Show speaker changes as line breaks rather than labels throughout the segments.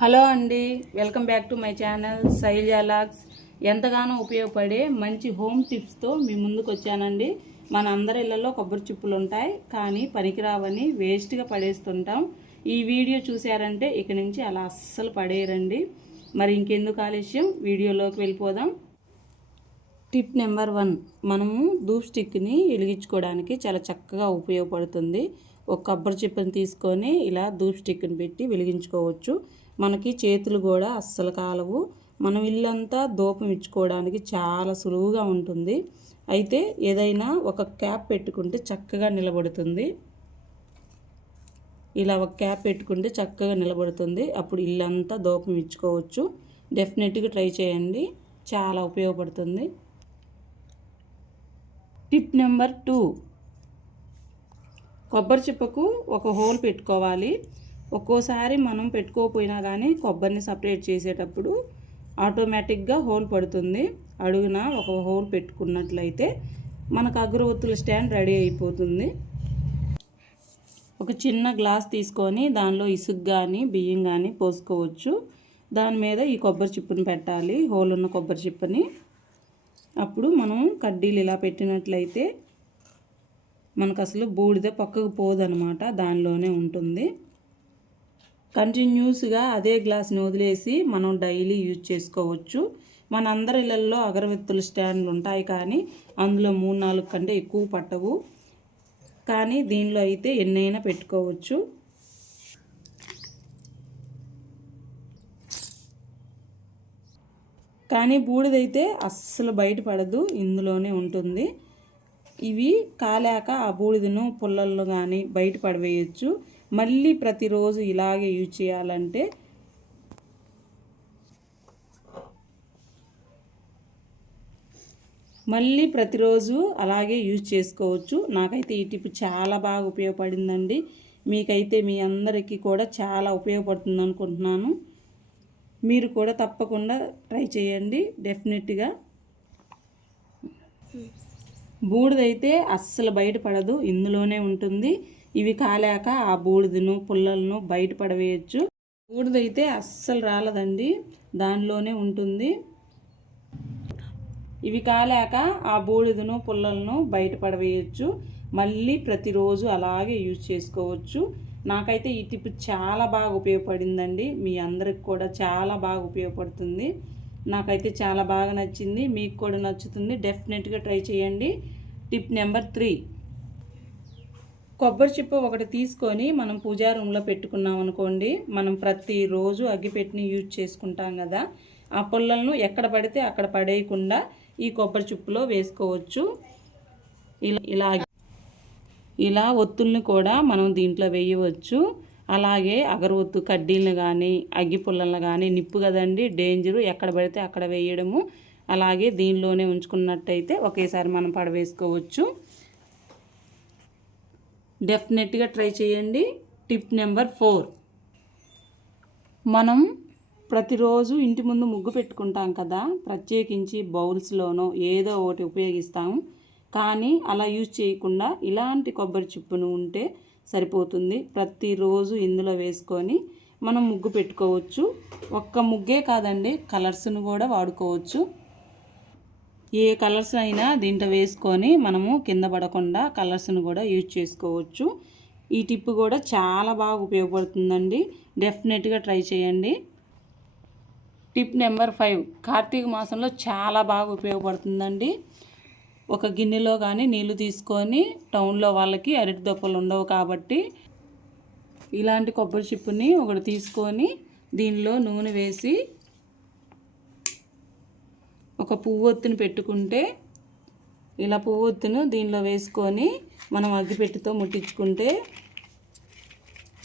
Hello అండి welcome back to my channel Shailaja vlogs ఎంతగానో ఉపయోగపడే మంచి హోమ్ టిప్స్తో మీ ముందుకు వచ్చానండి. మన అందరి ఇళ్ళలో కొబ్బరి చిప్పులు ఉంటాయి కానీ పనికిరావని వేస్ట్గా పడేస్తుంటాం. ఈ వీడియో చూసారంటే ఇక నుంచి అలా అస్సలు పడేయరండి. మరి ఇంకెందుకు ఆలస్యం? వీడియోలోకి వెళ్ళిపోదాం. టిప్ నెంబర్ వన్ మనము ధూప్ స్టిక్ని వెలిగించుకోవడానికి చాలా చక్కగా ఉపయోగపడుతుంది. ఒక కొబ్బరి చిప్పని తీసుకొని ఇలా ధూప్ స్టిక్ని పెట్టి వెలిగించుకోవచ్చు. మనకి చేతులు కూడా అస్సలు కాలవు. మనం ఇల్లంతా దూపం ఇచ్చుకోవడానికి చాలా సులువుగా ఉంటుంది. అయితే ఏదైనా ఒక క్యాప్ పెట్టుకుంటే చక్కగా నిలబడుతుంది. ఇలా ఒక క్యాప్ పెట్టుకుంటే చక్కగా నిలబడుతుంది. అప్పుడు ఇల్లంతా దూపం ఇచ్చుకోవచ్చు. డెఫినెట్గా ట్రై చేయండి. చాలా ఉపయోగపడుతుంది. Tip number two. కొబ్బరి చిప్పకు ఒక హోల్ పెట్టుకోవాలి. ఒక్కోసారి మనం పెట్టుకోకపోయినా కానీ కొబ్బరిని సపరేట్ చేసేటప్పుడు ఆటోమేటిక్గా హోల్ పడుతుంది. అడుగున ఒక హోల్ పెట్టుకున్నట్లయితే మనకు అగరవత్తుల స్టాండ్ రెడీ అయిపోతుంది. ఒక చిన్న గ్లాస్ తీసుకొని దానిలో ఇసుగు కానీ బియ్యం కానీ పోసుకోవచ్చు. దాని మీద ఈ కొబ్బరి చిప్పుని పెట్టాలి హోల్ ఉన్న కొబ్బరి చిప్పని. అప్పుడు మనం కడ్డీలు ఇలా పెట్టినట్లయితే మనకు అసలు బూడిద పక్కకు పోదనమాట దానిలోనే ఉంటుంది. కంటిన్యూస్గా అదే గ్లాస్ని వదిలేసి మనం డైలీ యూజ్ చేసుకోవచ్చు. మనందరి ఇళ్ళల్లో అగరవత్తుల స్టాండ్లు ఉంటాయి కానీ అందులో మూడు నాలుగు కంటే ఎక్కువ పట్టవు. కానీ దీనిలో అయితే ఎన్నైనా పెట్టుకోవచ్చు. కానీ బూడిదైతే అస్సలు బయటపడదు ఇందులోనే ఉంటుంది. ఇవి కాలాక ఆ బూడిదను పుల్లల్లో కానీ బయట పడవేయచ్చు. మళ్ళీ ప్రతిరోజు ఇలాగే యూజ్ చేయాలంటే మళ్ళీ ప్రతిరోజు అలాగే యూజ్ చేసుకోవచ్చు. నాకైతే ఈ టిప్ చాలా బాగా ఉపయోగపడిందండి. మీకైతే మీ అందరికీ కూడా చాలా ఉపయోగపడుతుంది అనుకుంటున్నాను. మీరు కూడా తప్పకుండా ట్రై చేయండి. డెఫినెట్గా. బూడిదైతే అస్సలు బయటపడదు ఇందులోనే ఉంటుంది. ఇవి కాలాక ఆ బూడిదను పుల్లలను బయట పడవేయచ్చు. బూడిదైతే అస్సలు రాలదండి. దానిలోనే ఉంటుంది. ఇవి కాలాక ఆ బూడిదను పుల్లలను బయట పడవేయచ్చు. మళ్ళీ ప్రతిరోజు అలాగే యూజ్ చేసుకోవచ్చు. నాకైతే ఈ టిప్ చాలా బాగా ఉపయోగపడిందండి. మీ అందరికి కూడా చాలా బాగా ఉపయోగపడుతుంది. నాకైతే చాలా బాగా నచ్చింది. మీకు కూడా నచ్చుతుంది. డెఫినెట్గా ట్రై చేయండి. Tip number three. కొబ్బరి చిప్ప ఒకటి తీసుకొని మనం పూజా రూమ్లో పెట్టుకున్నాం అనుకోండి మనం ప్రతిరోజు అగ్గిపెట్టిని యూజ్ చేసుకుంటాం కదా. ఆ పుల్లలను ఎక్కడ పడితే అక్కడ పడేయకుండా ఈ కొబ్బరి చిప్పులో వేసుకోవచ్చు. ఇలా ఇలా ఇలా ఒత్తుల్ని కూడా మనం దీంట్లో వేయవచ్చు. అలాగే అగరవత్తు కడ్డీలను కానీ అగ్గి పుల్లలను కానీ నిప్పు కదండి డేంజరు ఎక్కడ పడితే అక్కడ వేయడము. అలాగే దీనిలోనే ఉంచుకున్నట్టయితే ఒకేసారి మనం పడవేసుకోవచ్చు. డెఫినెట్గా ట్రై చేయండి. టిప్ నెంబర్ ఫోర్ మనం ప్రతిరోజు ఇంటి ముందు ముగ్గు పెట్టుకుంటాం కదా. ప్రత్యేకించి బౌల్స్లోనో ఏదో ఒకటి ఉపయోగిస్తాము కానీ అలా యూజ్ చేయకుండా ఇలాంటి కొబ్బరి చిప్పును ఉంటే సరిపోతుంది. ప్రతిరోజు ఇందులో వేసుకొని మనం ముగ్గు పెట్టుకోవచ్చు. ఒక్క ముగ్గే కాదండి కలర్స్ను కూడా వాడుకోవచ్చు. ఏ కలర్స్ అయినా దీంట్లో వేసుకొని మనము కింద పడకుండా కలర్స్ను కూడా యూజ్ చేసుకోవచ్చు. ఈ టిప్ కూడా చాలా బాగా ఉపయోగపడుతుందండి. డెఫినెట్గా ట్రై చేయండి. టిప్ నెంబర్ ఫైవ్ కార్తీక మాసంలో చాలా బాగా ఉపయోగపడుతుందండి. ఒక గిన్నెలో కానీ నీళ్ళు తీసుకొని టౌన్లో వాళ్ళకి అరటి దొప్పలు ఉండవు కాబట్టి ఇలాంటి కొబ్బరి చిప్పుని ఒకటి తీసుకొని దీనిలో నూనె వేసి ఒక పువ్వొత్తుని పెట్టుకుంటే ఇలా పువ్వొత్తును దీనిలో వేసుకొని మనం అగ్గిపెట్టితో ముట్టించుకుంటే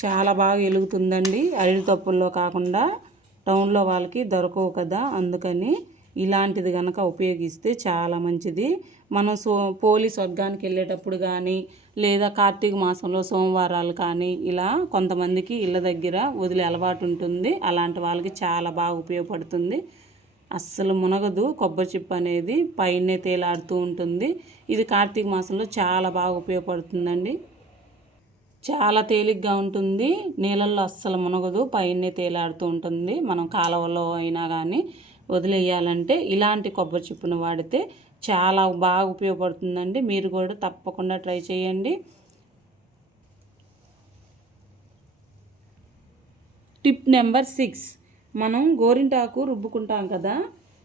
చాలా బాగా వెలుగుతుందండి అడవి తప్పుల్లో కాకుండా టౌన్లో వాళ్ళకి దొరకవు కదా. అందుకని ఇలాంటిది కనుక ఉపయోగిస్తే చాలా మంచిది. మనం సో పోలీస్ వర్గానికి వెళ్ళేటప్పుడు కానీ లేదా కార్తీక మాసంలో సోమవారాలు కానీ ఇలా కొంతమందికి ఇళ్ళ దగ్గర వదిలే అలవాటు ఉంటుంది. అలాంటి వాళ్ళకి చాలా బాగా ఉపయోగపడుతుంది. అస్సలు మునగదు. కొబ్బరి చిప్ప అనేది పైనే తేలాడుతూ ఉంటుంది. ఇది కార్తీక మాసంలో చాలా బాగా ఉపయోగపడుతుందండి. చాలా తేలిగ్గా ఉంటుంది. నీళ్ళల్లో అస్సలు మునగదు. పైనే తేలాడుతూ ఉంటుంది. మనం కాలువలో అయినా కానీ వదిలేయాలంటే ఇలాంటి కొబ్బరి చిప్పును వాడితే చాలా బాగా ఉపయోగపడుతుందండి. మీరు కూడా తప్పకుండా ట్రై చేయండి. Tip number six. మనం గోరింటాకు రుబ్బుకుంటాం కదా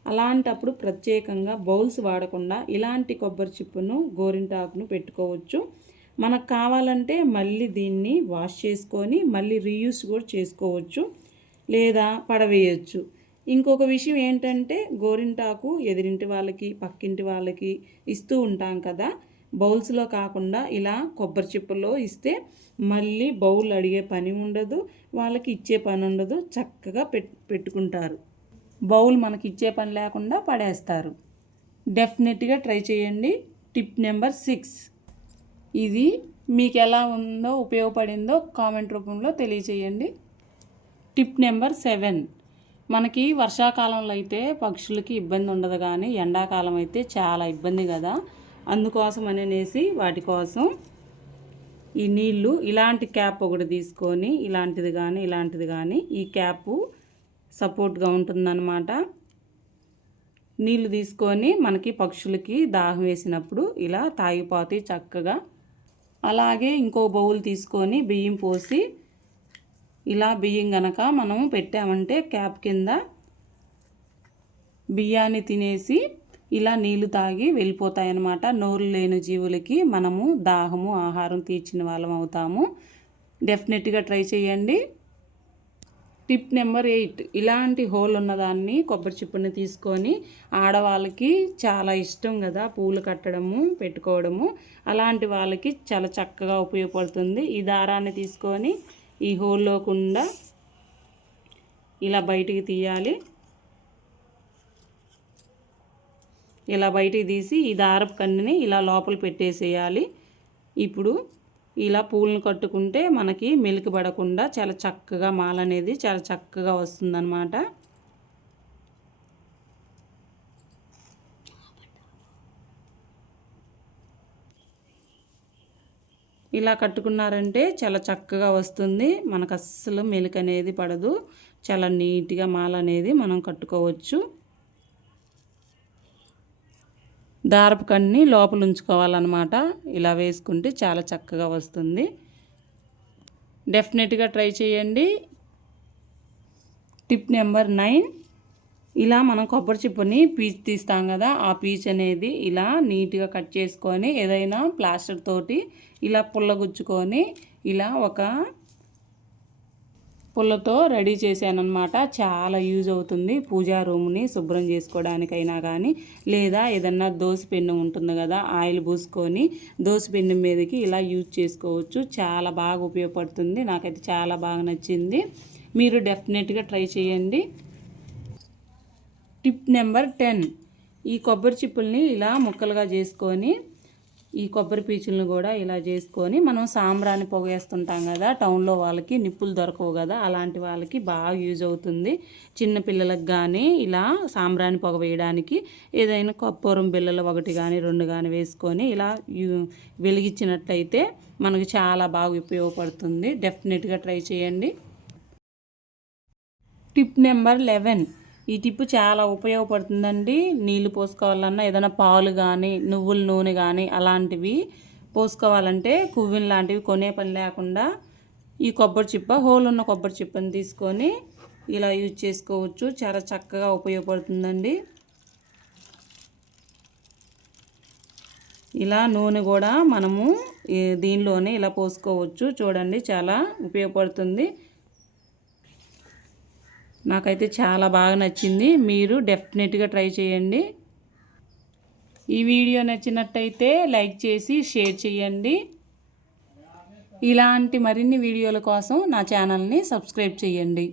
అలాంటప్పుడు ప్రత్యేకంగా బౌల్స్ వాడకుండా ఇలాంటి కొబ్బరి చిప్పును గోరింటాకును పెట్టుకోవచ్చు. మనకు కావాలంటే మళ్ళీ దీన్ని వాష్ చేసుకొని మళ్ళీ రీయూస్ కూడా చేసుకోవచ్చు లేదా పడవేయచ్చు. ఇంకొక విషయం ఏంటంటే గోరింటాకు ఎదిరింటి వాళ్ళకి పక్కింటి వాళ్ళకి ఇస్తూ ఉంటాం కదా బౌల్స్లో కాకుండా ఇలా కొబ్బరి చిప్పలో ఇస్తే మళ్ళీ బౌల్ అడిగే పని ఉండదు వాళ్ళకి ఇచ్చే పని ఉండదు చక్కగా పెట్టుకుంటారు. బౌల్ మనకి ఇచ్చే పని లేకుండా పడేస్తారు. డెఫినెట్గా ట్రై చేయండి. Tip number six. ఇది మీకు ఎలా ఉందో ఉపయోగపడిందో కామెంట్ రూపంలో తెలియచేయండి. Tip number seven. మనకి వర్షాకాలంలో అయితే పక్షులకి ఇబ్బంది ఉండదు కానీ ఎండాకాలం అయితే చాలా ఇబ్బంది కదా. అందుకోసం అనేసి వాటి కోసం ఈ నీళ్ళు ఇలాంటి క్యాప్ ఒకటి తీసుకొని ఇలాంటిది కానీ ఇలాంటిది కానీ ఈ క్యాప్ సపోర్ట్గా ఉంటుందన్నమాట. నీళ్ళు తీసుకొని మనకి పక్షులకి దాహం వేసినప్పుడు ఇలా తాగిపోతాయి చక్కగా. అలాగే ఇంకో బౌల్ తీసుకొని బియ్యం పోసి ఇలా బియ్యం గనక మనం పెట్టామంటే క్యాప్ కింద బియ్యాన్ని తినేసి ఇలా నీళ్ళు తాగి వెళ్ళిపోతాయన్నమాట. నోరు లేని జీవులకి మనము దాహము ఆహారం తీర్చిన వాళ్ళం అవుతాము. డెఫినెట్గా ట్రై చేయండి. Tip number eight. ఇలాంటి హోల్ ఉన్నదాన్ని కొబ్బరి చిప్పుని తీసుకొని ఆడవాళ్ళకి చాలా ఇష్టం కదా పూలు కట్టడము పెట్టుకోవడము. అలాంటి వాళ్ళకి చాలా చక్కగా ఉపయోగపడుతుంది. ఈ దారాన్ని తీసుకొని ఈ హోల్లోకుండా ఇలా బయటికి తీయాలి. ఇలా బయటికి తీసి ఈ దారపు కన్నుని ఇలా లోపల పెట్టేసేయాలి. ఇప్పుడు ఇలా పూలను కట్టుకుంటే మనకి మెలికి పడకుండా చాలా చక్కగా మాల అనేది చాలా చక్కగా వస్తుందన్నమాట. ఇలా కట్టుకున్నారంటే చాలా చక్కగా వస్తుంది. మనకు అస్సలు మెలిక అనేది పడదు. చాలా నీట్గా మాల అనేది మనం కట్టుకోవచ్చు. దారపు కన్ని లోపల ఉంచుకోవాలన్నమాట. ఇలా వేసుకుంటే చాలా చక్కగా వస్తుంది. డెఫినెట్గా ట్రై చేయండి. టిప్ నెంబర్ నైన్ ఇలా మనం కొబ్బరి చిప్పుని పీచ్ తీస్తాం కదా ఆ పీచ్ అనేది ఇలా నీట్గా కట్ చేసుకొని ఏదైనా ప్లాస్టర్ తోటి ఇలా పుల్లగుచ్చుకొని ఇలా ఒక పుల్లతో రెడీ చేశానమాట చాలా యూజ్ అవుతుంది పూజా రూమ్ని శుభ్రం చేసుకోవడానికైనా కానీ లేదా ఏదన్నా దోశ పెన్ను ఉంటుంది కదా ఆయిల్ పూసుకొని దోశ పెన్ను మీదకి ఇలా యూజ్ చేసుకోవచ్చు. చాలా బాగా ఉపయోగపడుతుంది. నాకైతే చాలా బాగా నచ్చింది. మీరు డెఫినెట్గా ట్రై చేయండి. Tip number ten. ఈ కొబ్బరి చిప్పుల్ని ఇలా ముక్కలుగా చేసుకొని ఈ కొబ్బరి పీచులను కూడా ఇలా చేసుకొని మనం సాంబ్రాన్ని పొగేస్తుంటాం కదా టౌన్లో వాళ్ళకి నిప్పులు దొరకవు కదా అలాంటి వాళ్ళకి బాగా యూజ్ అవుతుంది. చిన్న పిల్లలకు కానీ ఇలా సాంబ్రాన్ని పొగ వేయడానికి ఏదైనా కొప్పూరం బిల్లలు ఒకటి కానీ రెండు కానీ వేసుకొని ఇలా వెలిగించినట్లయితే మనకు చాలా బాగా ఉపయోగపడుతుంది. డెఫినెట్గా ట్రై చేయండి. Tip number eleven. ఈ టిప్పు చాలా ఉపయోగపడుతుందండి. నీళ్ళు పోసుకోవాలన్నా ఏదైనా పాలు కానీ నువ్వుల నూనె కానీ అలాంటివి పోసుకోవాలంటే కువ్విన్ లాంటివి కొనే పని లేకుండా ఈ కొబ్బరి చిప్ప హోల్ ఉన్న కొబ్బరి చిప్పని తీసుకొని ఇలా యూజ్ చేసుకోవచ్చు. చాలా చక్కగా ఉపయోగపడుతుందండి. ఇలా నూనె కూడా మనము దీనిలోనే ఇలా పోసుకోవచ్చు. చూడండి చాలా ఉపయోగపడుతుంది. నాకైతే చాలా బాగా నచ్చింది. మీరు డెఫినెట్గా ట్రై చేయండి. ఈ వీడియో నచ్చినట్టయితే లైక్ చేసి షేర్ చేయండి. ఇలాంటి మరిన్ని వీడియోల కోసం నా ఛానల్ని సబ్స్క్రైబ్ చేయండి.